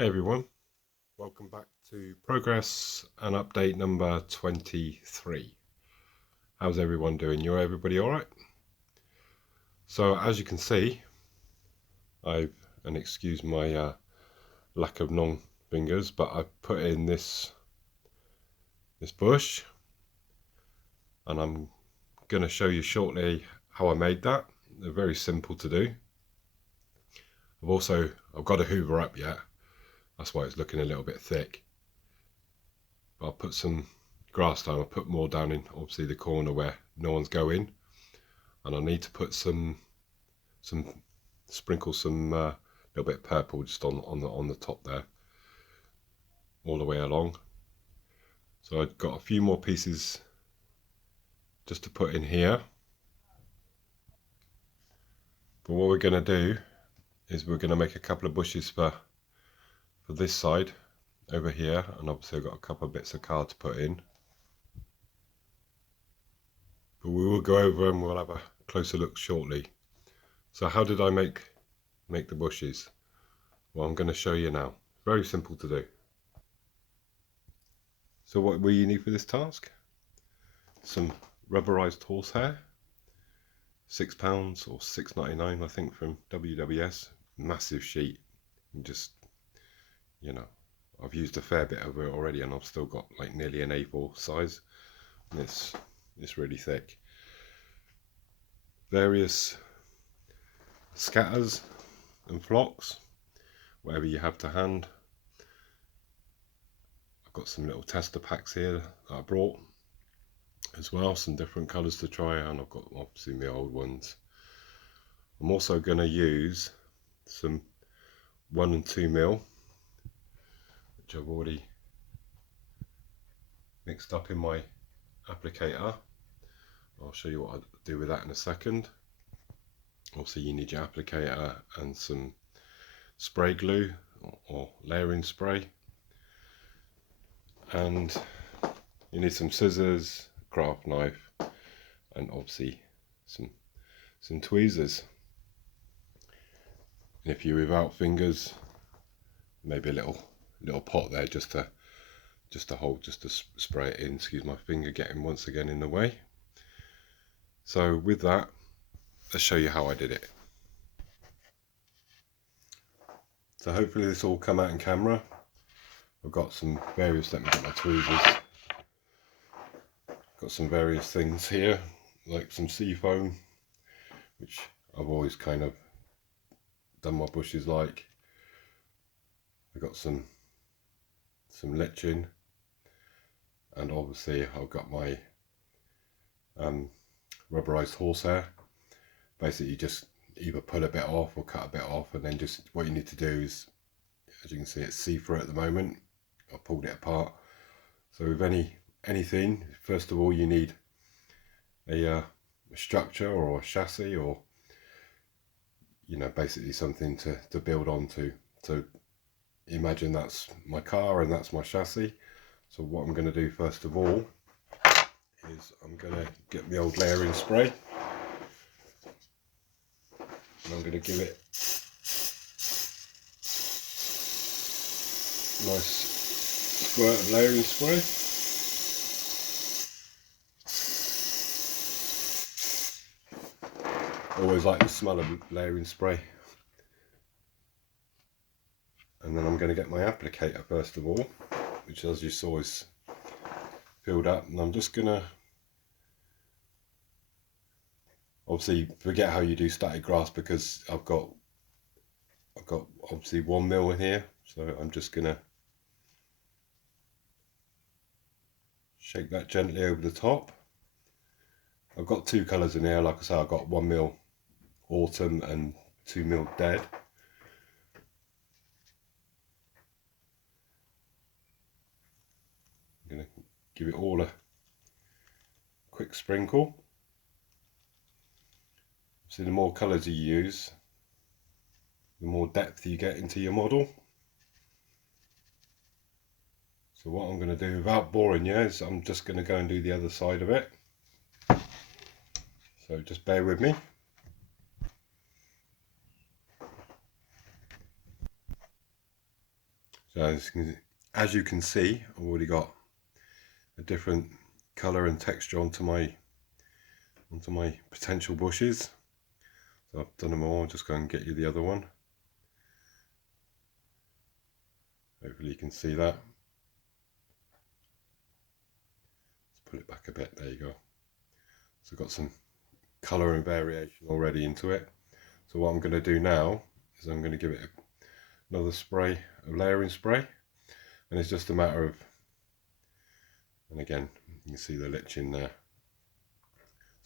Hey everyone, welcome back to progress and update number 23. How's everyone doing? Everybody all right? So as you can see, and excuse my lack of long fingers, but I've put in this bush, and I'm going to show you shortly how I made that. They're very simple to do. I've got to hoover up yet. That's why it's looking a little bit thick. But I'll put some grass down. I'll put more down in obviously the corner where no one's going, and I need to put sprinkle some little bit of purple just on the top there, all the way along. So I've got a few more pieces just to put in here. But what we're going to do is we're going to make a couple of bushes for this side over here, and obviously I've got a couple of bits of card to put in. But we will go over and we'll have a closer look shortly. So how did I make the bushes? Well, I'm going to show you now. Very simple to do. So what will you need for this task? Some rubberized horsehair, £6 or £6.99 I think from WWS. Massive sheet. And just, I've used a fair bit of it already, and I've still got like nearly an A4 size. And it's really thick. Various scatters and flocks, whatever you have to hand. I've got some little tester packs here that I brought as well, some different colours to try, and I've got obviously my old ones. I'm also going to use some 1 and 2 mil, which I've already mixed up in my applicator. I'll show you what I do with that in a second. Also, you need your applicator and some spray glue or layering spray, and you need some scissors, craft knife, and obviously some tweezers. And if you're without fingers, maybe a little pot there just to spray it in. Excuse my finger getting once again in the way. So with that, let's show you how I did it. So hopefully this will come out in camera. I've got some various, let me get my tweezers. Got some various things here, like some sea foam, which I've always kind of done my bushes like. I've got some lichen, and obviously I've got my rubberized horsehair. Basically, you just either pull a bit off or cut a bit off, and then just what you need to do is, as you can see, it's see-through at the moment. I pulled it apart. So with anything, first of all, you need a structure or a chassis, or basically something to build onto. So imagine that's my car and that's my chassis. So what I'm going to do first of all is I'm going to get my old layering spray, and I'm going to give it a nice squirt of layering spray. Always like the smell of layering spray. And then I'm going to get my applicator first of all, which, as you saw, is filled up, and I'm just going to obviously forget how you do static grass, because I've got obviously 1 mil in here, so I'm just going to shake that gently over the top. I've got 2 colours in here, like I say, I've got 1 mil autumn and 2 mil dead. I'm going to give it all a quick sprinkle. So the more colours you use, the more depth you get into your model. So what I'm going to do, without boring you, is I'm just going to go and do the other side of it. So just bear with me. So as you can see, I've already got a different colour and texture onto my potential bushes. So I've done them all. I'll just go and get you the other one. Hopefully you can see that. Let's pull it back a bit. There you go. So I've got some colour and variation already into it. So what I'm going to do now is I'm going to give it another spray of layering spray, and it's just a matter of, and again you can see the lichen there.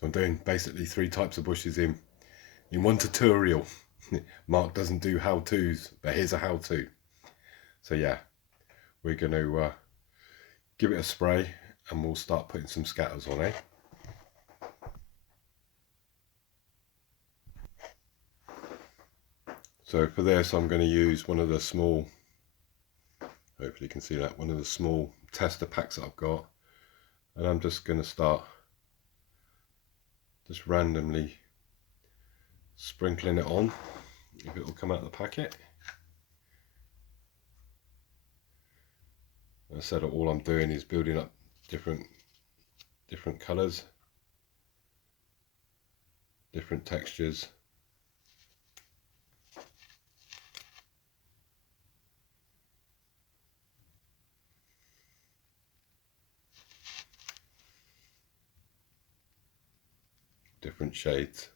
So I'm doing basically 3 types of bushes in one tutorial. Mark doesn't do how-tos, but here's a how-to. So yeah, we're going to give it a spray and we'll start putting some scatters on, So for this I'm going to use one of the small, hopefully you can see that, one of the small tester packs that I've got, and I'm just going to start just randomly sprinkling it on, if it will come out of the packet. As I said, all I'm doing is building up different colours, different textures. Different shades.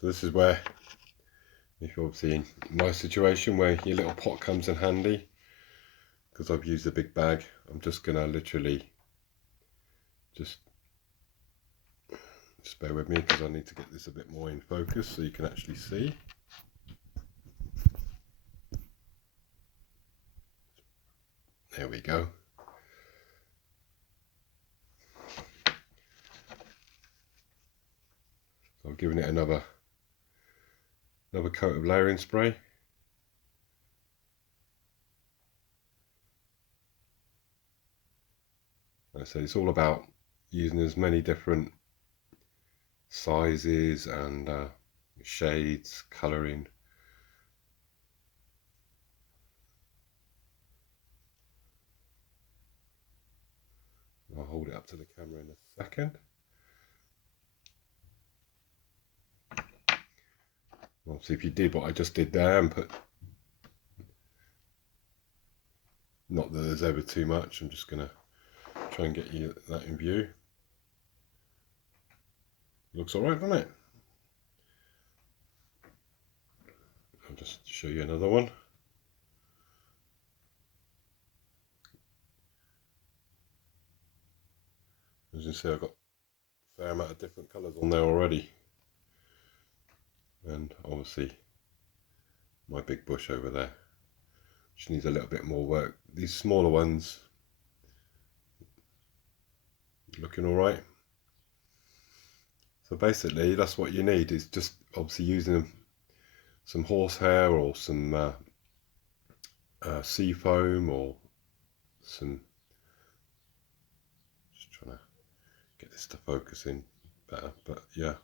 So this is where, if you're obviously in my situation where your little pot comes in handy, because I've used a big bag, I'm just going to literally just bear with me, because I need to get this a bit more in focus so you can actually see. There we go. So I'm giving it another coat of layering spray. Like I said, it's all about using as many different sizes and shades, colouring. I'll hold it up to the camera in a second. Obviously, if you did what I just did there and put, not that there's ever too much, I'm just going to try and get you that in view. Looks alright, doesn't it? I'll just show you another one. As you can see, I've got a fair amount of different colours on there already. And obviously my big bush over there, which needs a little bit more work. These smaller ones looking alright. So basically that's what you need, is just obviously using some horsehair or some sea foam, or some, just trying to get this to focus in better, but yeah,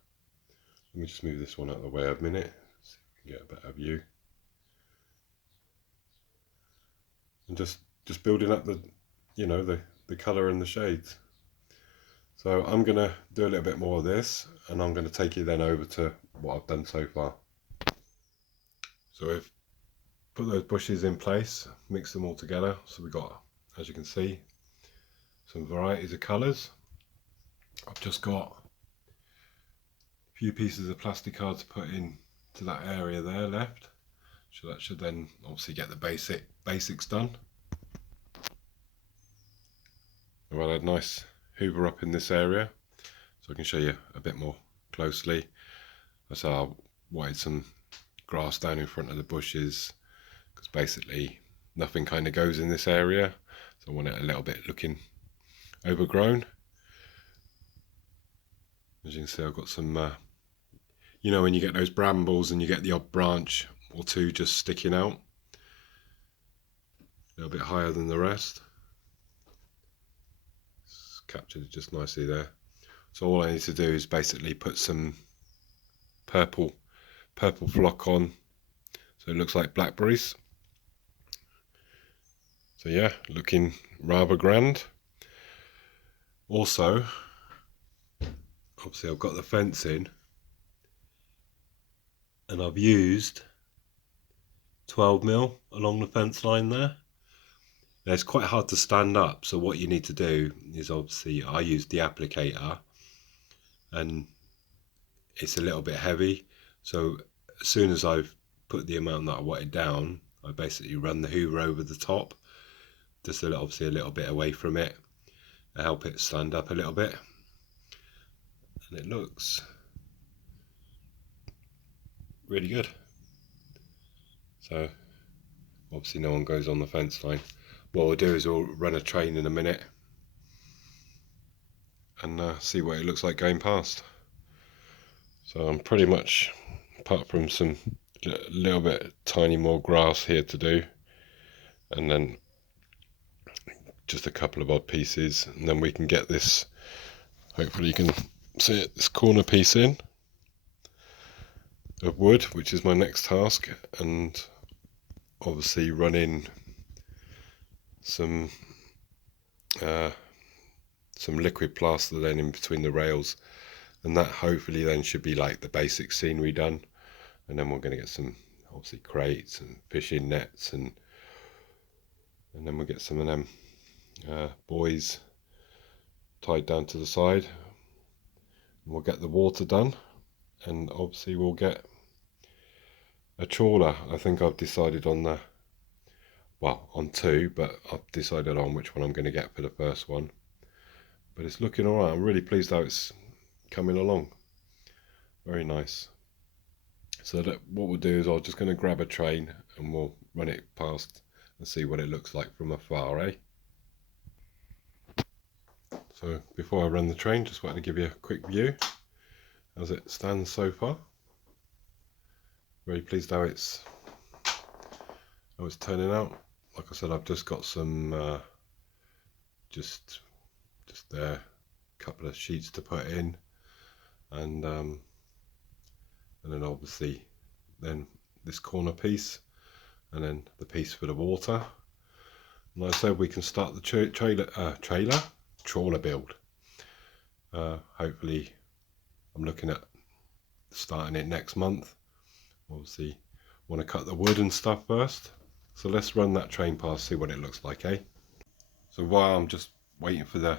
let me just move this one out of the way a minute, see if we can get a better view. And just building up the, you know, the colour and the shades. So I'm going to do a little bit more of this, and I'm going to take you then over to what I've done so far. So we've put those bushes in place, mix them all together. So we've got, as you can see, some varieties of colours. I've just got a few pieces of plastic card to put in to that area there left. So that should then obviously get the basics done. I've had a nice hoover up in this area, so I can show you a bit more closely. So I wanted some grass down in front of the bushes, because basically nothing kind of goes in this area, so I want it a little bit looking overgrown. As you can see, I've got some, you know, when you get those brambles and you get the odd branch or two just sticking out a little bit higher than the rest. It's captured just nicely there. So all I need to do is basically put some purple flock on so it looks like blackberries. So yeah, looking rather grand. Also, obviously I've got the fence in and I've used 12mm along the fence line there. Now it's quite hard to stand up, so what you need to do is, obviously I use the applicator and it's a little bit heavy, so as soon as I've put the amount that I wanted down, I basically run the hoover over the top, just obviously a little bit away from it to help it stand up a little bit, and it looks really good. So obviously no one goes on the fence line. What we'll do is we'll run a train in a minute and see what it looks like going past. So I'm pretty much, apart from some little bit tiny more grass here to do, and then just a couple of odd pieces, and then we can get this, hopefully you can see it, this corner piece in of wood, which is my next task, and obviously run in some liquid plaster then in between the rails, and that hopefully then should be like the basic scenery done. And then we're going to get some obviously crates and fishing nets, and then we'll get some of them buoys tied down to the side. We'll get the water done, and obviously we'll get a trawler. I think I've decided on on two, but I've decided on which one I'm going to get for the first one. But it's looking alright. I'm really pleased how it's coming along. Very nice. So what we'll do is I'm just going to grab a train and we'll run it past and see what it looks like from afar, eh? So before I run the train, just wanted to give you a quick view as it stands so far. Very pleased how it's turning out. Like I said, I've just got some just there, a couple of sheets to put in, and then obviously then this corner piece, and then the piece for the water. And like I said, we can start the trawler build. Hopefully I'm looking at starting it next month. Obviously want to cut the wood and stuff first. So let's run that train past, see what it looks like, eh? So while I'm just waiting for the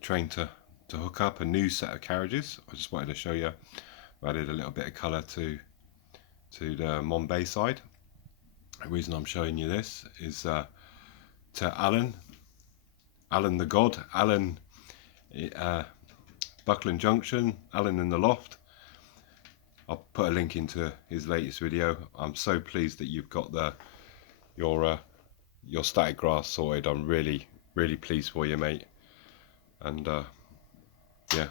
train to hook up a new set of carriages, I just wanted to show you, I added a little bit of colour to the Monbay side. The reason I'm showing you this is to Alan the God, Alan Buckland Junction, Alan in the Loft. I'll put a link into his latest video. I'm so pleased that you've got your static grass sorted. I'm really pleased for you, mate. And yeah,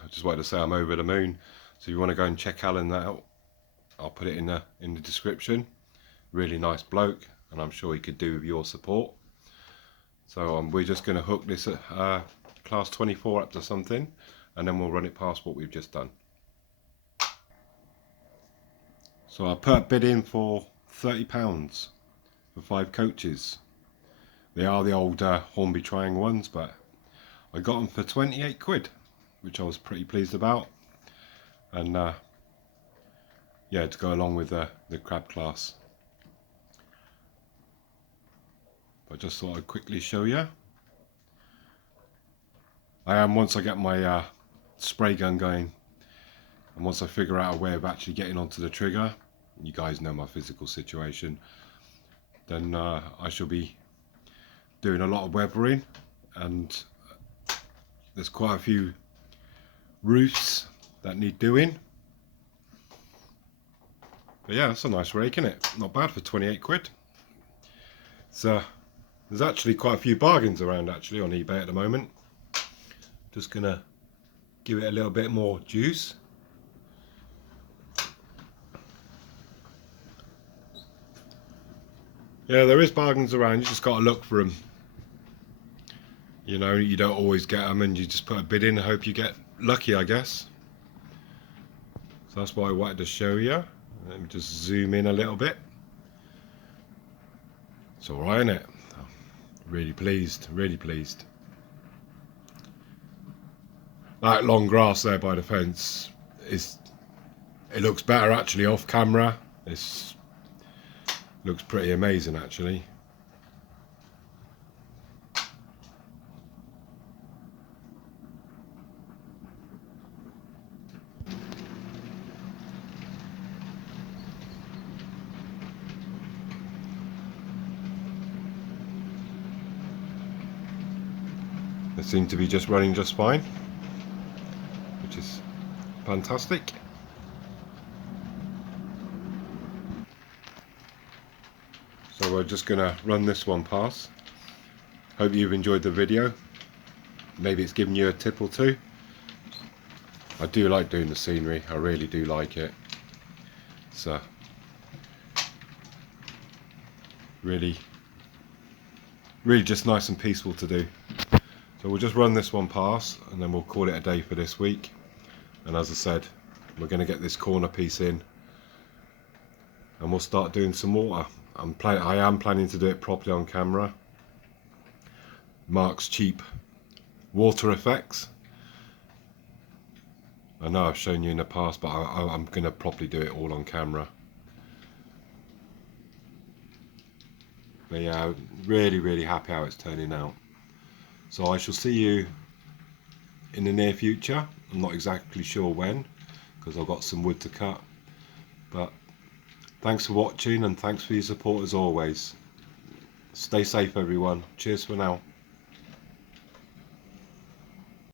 I just wanted to say I'm over the moon. So if you want to go and check Alan out, I'll put it in the description. Really nice bloke, and I'm sure he could do with your support. So we're just going to hook this class 24 up to something, and then we'll run it past what we've just done. So I put a bid in for £30 for 5 coaches. They are the old Hornby Triangle ones, but I got them for 28 quid, which I was pretty pleased about. And yeah, to go along with the crab class. I just thought I'd quickly show you. Once I get my spray gun going, and once I figure out a way of actually getting onto the trigger, you guys know my physical situation, then I shall be doing a lot of weathering, and there's quite a few roofs that need doing. But yeah, that's a nice rake, isn't it? Not bad for 28 quid. So there's actually quite a few bargains around actually on eBay at the moment. Just gonna give it a little bit more juice. Yeah, there is bargains around, you just got to look for them. You know, you don't always get them, and you just put a bid in and hope you get lucky, I guess. So that's what I wanted to show you. Let me just zoom in a little bit. It's alright, isn't it? Really pleased, really pleased. That long grass there by the fence it looks better actually off camera. It looks pretty amazing actually. They seem to be just running just fine, which is fantastic. So we're just gonna run this one past. Hope you've enjoyed the video. Maybe it's given you a tip or two. I do like doing the scenery, I really do like it. So really just nice and peaceful to do. So we'll just run this one past and then we'll call it a day for this week. And as I said, we're going to get this corner piece in and we'll start doing some water. I am planning to do it properly on camera. Mark's cheap water effects. I know I've shown you in the past, but I'm going to properly do it all on camera. But yeah, really happy how it's turning out. So I shall see you in the near future. I'm not exactly sure when, because I've got some wood to cut. But thanks for watching and thanks for your support as always. Stay safe everyone. Cheers for now.